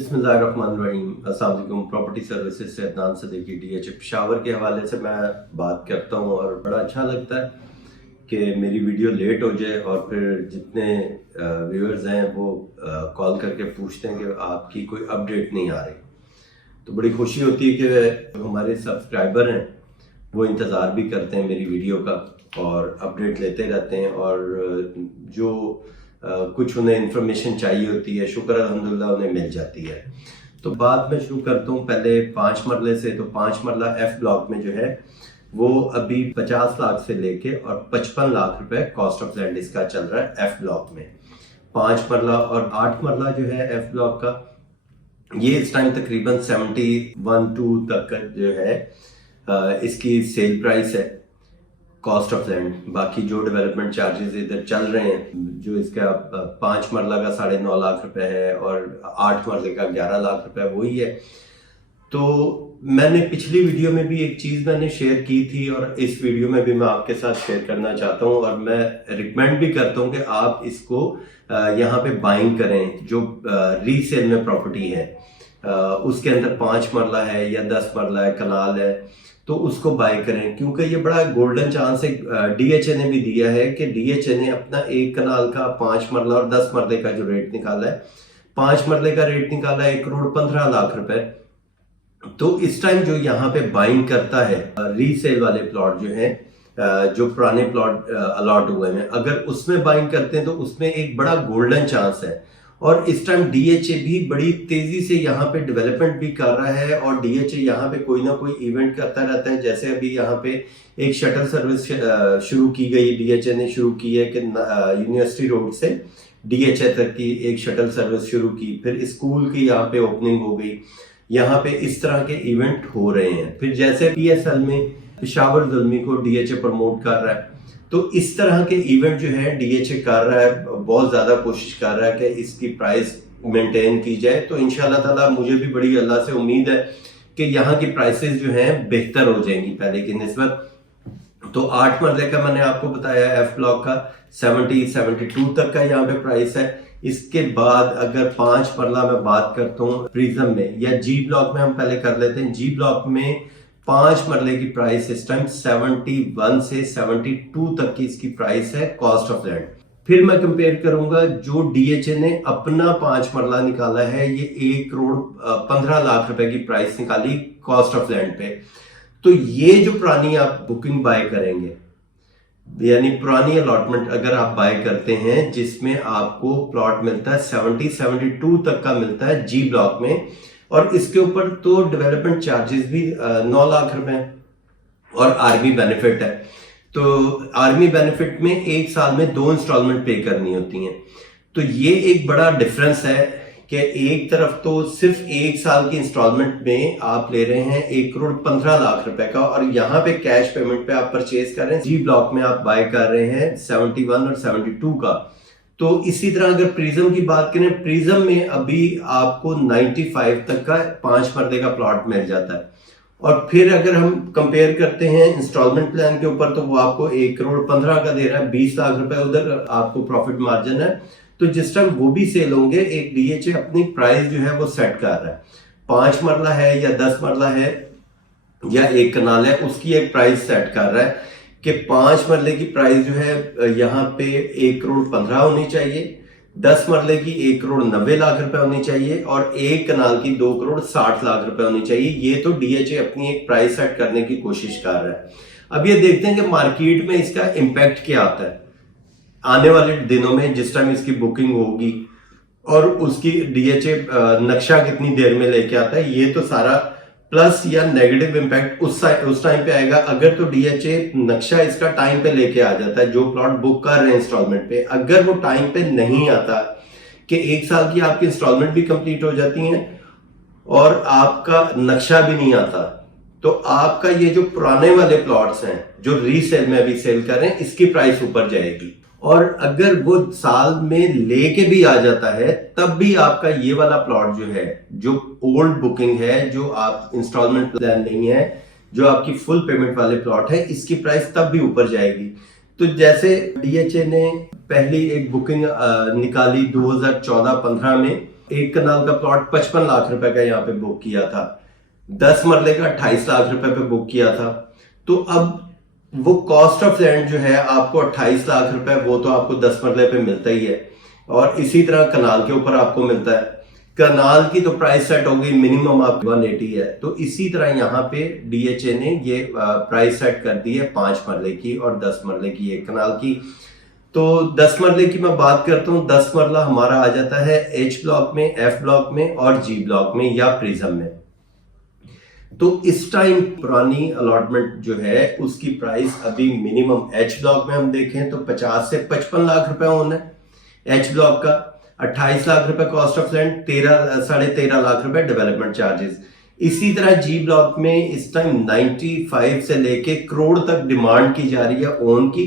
बिस्मिल्लाहिर्रहमानिर्रहीम। अस्सलाम वालेकुम। प्रॉपर्टी सर्विसेज से अदनान सदीकी डीएच पेशावर के हवाले से मैं बात करता हूँ और बड़ा अच्छा लगता है कि मेरी वीडियो लेट हो जाए और फिर जितने व्यूअर्स हैं वो कॉल करके पूछते हैं कि आपकी कोई अपडेट नहीं आ रही। तो बड़ी खुशी होती है कि हमारे सब्सक्राइबर हैं वो इंतज़ार भी करते हैं मेरी वीडियो का और अपडेट लेते रहते हैं और जो कुछ उन्हें इन्फॉर्मेशन चाहिए होती है शुक्र अल्हम्दुलिल्लाह उन्हें मिल जाती है। तो बात मैं शुरू करता हूँ पहले 5 मरले से। तो 5 मरला एफ ब्लॉक में जो है वो अभी 50 लाख से लेके और 55 लाख रुपए कॉस्ट ऑफ लैंड इसका चल रहा है एफ ब्लॉक में। 5 मरला और 8 मरला जो है एफ ब्लॉक का ये इस टाइम तकरीबन 71-2 तक का जो है इसकी सेल प्राइस है कॉस्ट ऑफ लैंड। बाकी जो डेवलपमेंट चार्जेस इधर चल रहे हैं जो इसका 5 मरला का 9.5 लाख रुपए है और 8 मरले का 11 लाख रुपए वही है। तो मैंने पिछली वीडियो में भी एक चीज़ मैंने शेयर की थी और इस वीडियो में भी मैं आपके साथ शेयर करना चाहता हूँ और मैं रिकमेंड भी करता हूँ कि आप इसको यहाँ पे बाइंग करें। जो रीसेल में प्रॉपर्टी है उसके अंदर 5 मरला है या 10 मरला है कनाल है तो उसको बाय करें, क्योंकि ये बड़ा गोल्डन चांस है। डीएचए ने भी दिया है कि डीएचए ने अपना एक कनाल का 5 मरला और 10 मरले का जो रेट निकाला है, 5 मरले का रेट निकाला है 1,15,00,000 रुपए। तो इस टाइम जो यहाँ पे बाइंग करता है रीसेल वाले प्लॉट जो है जो पुराने प्लॉट अलॉट हुए हैं, अगर उसमें बाइंग करते हैं तो उसमें एक बड़ा गोल्डन चांस है। और इस टाइम डीएचए भी बड़ी तेजी से यहाँ पे डेवलपमेंट भी कर रहा है और डीएचए यहाँ पे कोई ना कोई इवेंट करता रहता है। जैसे अभी यहाँ पे एक शटल सर्विस शुरू की गई, डीएचए ने शुरू की है कि यूनिवर्सिटी रोड से डीएचए तक की एक शटल सर्विस शुरू की, फिर स्कूल की यहाँ पे ओपनिंग हो गई। यहाँ पे इस तरह के इवेंट हो रहे हैं। फिर जैसे पीएसएल में पेशावर ज़ुल्मी को डीएचए प्रमोट कर रहा है, तो इस तरह के इवेंट जो है डीएचए कर रहा है, बहुत ज़्यादा कोशिश कर रहा है कि इसकी प्राइस मेंटेन की जाए। तो इंशाल्लाह ताला मुझे भी बड़ी अल्लाह से उम्मीद है कि यहाँ की प्राइसेस जो हैं बेहतर हो जाएंगी पहले की निस्बत। तो 8 मरले का मैंने आपको बताया एफ ब्लॉक का 72 तक का यहाँ पे प्राइस है। इसके बाद अगर 5 मरला में बात करता हूँ प्रिज्म में या जी ब्लॉक में हम पहले कर लेते हैं। जी ब्लॉक में 5 मरले की प्राइस इस टाइम 71 से 72 तक की इसकी प्राइस है कॉस्ट ऑफ लैंड। फिर मैं कंपेयर करूंगा जो डीएचए ने अपना 5 मरला निकाला है, ये 1,15,00,000 रुपए की प्राइस निकाली कॉस्ट ऑफ लैंड पे। तो ये जो पुरानी आप बुकिंग बाय करेंगे यानी पुरानी अलॉटमेंट अगर आप बाय करते हैं जिसमें आपको प्लॉट मिलता है 72 तक का मिलता है जी ब्लॉक में, और इसके ऊपर तो डेवलपमेंट चार्जेस भी 9 लाख रुपए और आर्मी बेनिफिट है। तो आर्मी बेनिफिट में एक साल में 2 इंस्टॉलमेंट पे करनी होती हैं। तो ये एक बड़ा डिफरेंस है कि एक तरफ तो सिर्फ एक साल की इंस्टॉलमेंट में आप ले रहे हैं 1,15,00,000 रुपए का और यहाँ पे कैश पेमेंट पे आप परचेज कर रहे हैं। जी ब्लॉक में आप बाय कर रहे हैं 71 और 72 का। तो इसी तरह अगर प्रिज्म की बात करें, प्रिज्म में अभी आपको 95 तक का 5 मरले का प्लॉट मिल जाता है। और फिर अगर हम कंपेयर करते हैं इंस्टॉलमेंट प्लान के ऊपर तो वो आपको 1,15,00,000 का दे रहा है, 20 लाख रुपए उधर आपको प्रॉफिट मार्जिन है। तो जिस टाइम वो भी सेल होंगे एक डीएचए अपनी प्राइस जो है वो सेट कर रहा है। 5 मरला है या 10 मरला है या एक कनाल है, उसकी एक प्राइस सेट कर रहा है कि 5 मरले की प्राइस जो है यहाँ पे 1,15,00,000 होनी चाहिए, 10 मरले की 1,90,00,000 रुपए होनी चाहिए और एक कनाल की 2,60,00,000 रुपए होनी चाहिए। ये तो डीएचए अपनी एक प्राइस सेट करने की कोशिश कर रहा है। अब ये देखते हैं कि मार्केट में इसका इम्पैक्ट क्या आता है आने वाले दिनों में जिस टाइम इसकी बुकिंग होगी और उसकी डीएचए नक्शा कितनी देर में लेके आता है। ये तो सारा प्लस या नेगेटिव इम्पैक्ट उस टाइम पे आएगा। अगर तो डीएचए नक्शा इसका टाइम पे लेके आ जाता है, जो प्लॉट बुक कर रहे हैं इंस्टॉलमेंट पे, अगर वो टाइम पे नहीं आता कि एक साल की आपकी इंस्टॉलमेंट भी कंप्लीट हो जाती है और आपका नक्शा भी नहीं आता, तो आपका ये जो पुराने वाले प्लॉट्स हैं जो रीसेल में अभी सेल कर रहे हैं इसकी प्राइस ऊपर जाएगी। और अगर वो साल में लेके भी आ जाता है तब भी आपका ये वाला प्लॉट जो है, जो ओल्ड बुकिंग है, जो आप इंस्टॉलमेंट प्लान नहीं है, जो आपकी फुल पेमेंट वाले प्लॉट है, इसकी प्राइस तब भी ऊपर जाएगी। तो जैसे डीएचए ने पहली एक बुकिंग निकाली 2014-15 में एक कनाल का प्लॉट 55 लाख रुपए का यहाँ पे बुक किया था, 10 मरले का 28 लाख रुपए पे बुक किया था। तो अब वो कॉस्ट ऑफ लैंड जो है आपको 28 लाख रुपए वो तो आपको 10 मरले पे मिलता ही है, और इसी तरह कनाल के ऊपर आपको मिलता है। कनाल की तो प्राइस सेट हो गई मिनिमम आप 180 है, तो इसी तरह यहाँ पे डीएचए ने ये प्राइस सेट कर दी है 5 मरले की और 10 मरले की एक कनाल की। तो 10 मरले की मैं बात करता हूँ, 10 मरला हमारा आ जाता है एच ब्लॉक में, एफ ब्लॉक में और जी ब्लॉक में या प्रिज्म में। तो इस टाइम पुरानी अलॉटमेंट जो है उसकी प्राइस अभी मिनिमम एच ब्लॉक में हम देखें तो 50 से 55 लाख रुपए होना है एच ब्लॉक का, 28 लाख रुपए कॉस्ट ऑफ लैंड, 13.5 लाख रुपए डेवलपमेंट चार्जेस। इसी तरह जी ब्लॉक में इस टाइम 95 से लेके करोड़ तक डिमांड की जा रही है ओन की,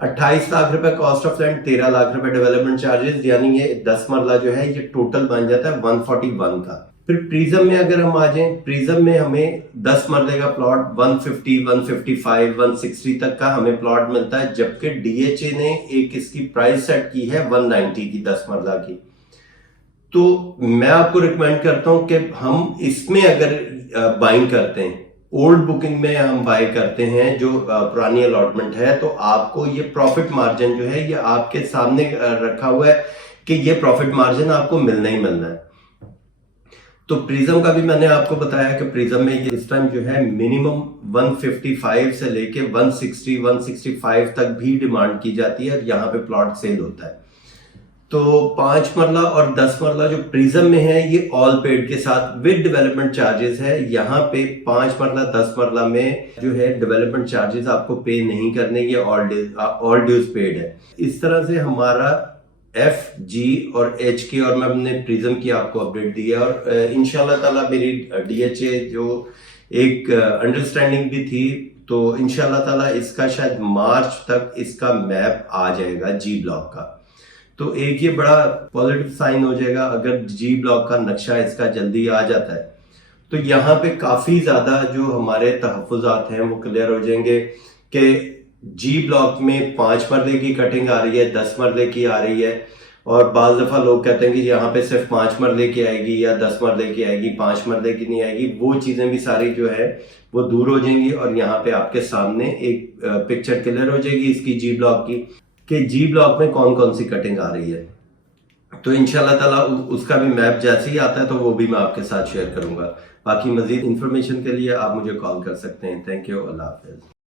28 लाख रुपए कॉस्ट ऑफ लैंड, 13 लाख रुपए डेवलपमेंट चार्जेस, यानी ये 10 मरला जो है ये टोटल बन जाता है 141 का। फिर प्रिज्म में अगर हम आ जाएं, प्रिज्म में हमें 10 मरले का प्लॉट 150, 155, 160 तक का हमें प्लॉट मिलता है, जबकि डीएचए ने एक इसकी प्राइस सेट की है 190 की 10 मरला की। तो मैं आपको रिकमेंड करता हूं कि हम इसमें अगर बाइंग करते हैं, ओल्ड बुकिंग में हम बाय करते हैं जो पुरानी अलॉटमेंट है, तो आपको ये प्रॉफिट मार्जिन जो है ये आपके सामने रखा हुआ है कि ये प्रॉफिट मार्जिन आपको मिलना ही मिलना है। तो प्रिज्म का भी मैंने आपको बताया कि प्रिज्म में ये इस टाइम जो है मिनिमम 155 से लेके 160, 165 तक भी डिमांड की जाती है और यहाँ पे प्लॉट सेल होता है। तो 5 मरला और 10 मरला जो प्रिज्म में है ये ऑल पेड के साथ विद डेवलपमेंट चार्जेस है। यहाँ पे 5 मरला 10 मरला में जो है डेवलपमेंट चार्जेस आपको पे नहीं करने, ये ऑल ड्यूज पेड है। इस तरह से हमारा एफ, जी और एच की, और मैंने प्रिज्म की आपको अपडेट दी है, और इंशाल्लाह ताला मेरी डीएचए जो एक अंडरस्टैंडिंग भी थी, तो इंशाल्लाह ताला इसका शायद मार्च तक इसका मैप आ जाएगा जी ब्लॉक का। तो एक ये बड़ा पॉजिटिव साइन हो जाएगा अगर जी ब्लॉक का नक्शा इसका जल्दी आ जाता है, तो यहाँ पे काफी ज्यादा जो हमारे तहफ्फुज़ात हैं वो क्लियर हो जाएंगे कि जी ब्लॉक में 5 मरले की कटिंग आ रही है, 10 मरले की आ रही है, और बाज़ दफ़ा लोग कहते हैं कि यहाँ पे सिर्फ 5 मरले की आएगी या 10 मरले की आएगी, 5 मरले की नहीं आएगी। वो चीज़ें भी सारी जो है वो दूर हो जाएंगी और यहाँ पे आपके सामने एक पिक्चर क्लियर हो जाएगी इसकी जी ब्लॉक की कि जी ब्लॉक में कौन कौन सी कटिंग आ रही है। तो इंशाल्लाह ताला उसका भी मैप जैसे ही आता है तो वो भी मैं आपके साथ शेयर करूंगा। बाकी मजीद इंफॉर्मेशन के लिए आप मुझे कॉल कर सकते हैं। थैंक यू, अल्लाह हाफिज़।